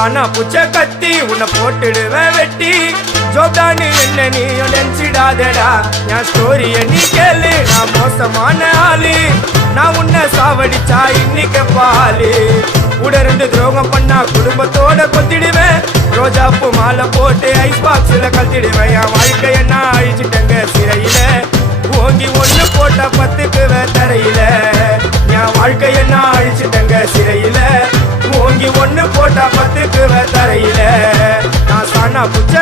சானா புச்ச கத்தி உன்னை போட்டுடுவேன் வெட்டி ஜோப்டானு என்ன நீ நினைச்சிடாதடா என் ஸ்டோரிய நீ கேளு நான் மோசமான ஆளு நான் உன்னை சாவடிச்சா இன்னைக்கு பாலு கூட 2 துரோகம் பண்ணா குடும்பத்தோட கொத்திடுவேன் ரோஜாப்பூ மாலை போட்டு ஐஸ் பாக்ஸ்ல கழட்டிடுவேன் என் வாழ்க்கைய நான் அழிச்சிட்டேங்க சிறையில ஓங்கி 1 போட்டா 10க்கு தரையில என் வாழ்க்கைய நான் அழிச்சிட்டேங்க சிறையில ஓங்கி 1 போட்டா 10க்கு தரையில நான் சானா புச்ச